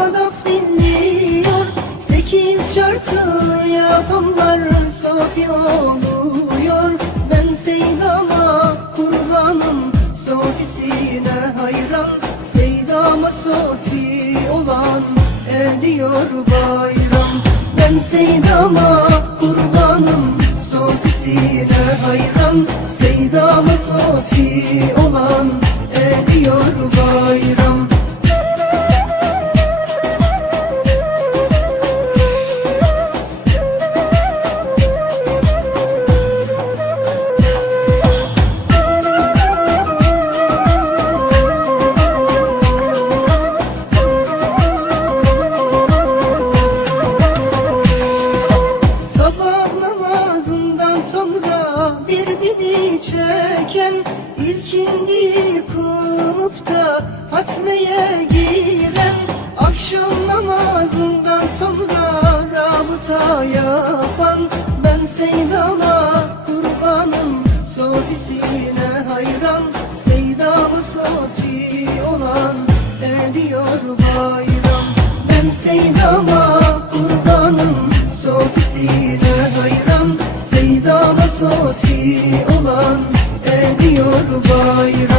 yanıp dinliyor. Sekiz şartı yapanlar sofya oluyor Ben Seydam'a kurbanım sofisine hayran. Seydam'a sofi olan ediyor bayram. Ben Seydam'a kurbanım sofisine hayran. Seydam'a sofi olan sonra bir dili çeken ilkindi kılıp da hatmeye giren Akşam namazından sonra rabıta yapan Ben Seydam'a kurbanım sofisine hayran Seydam'a sofi olan ediyor bayram? Ben Seydam'a olan ediyor bayram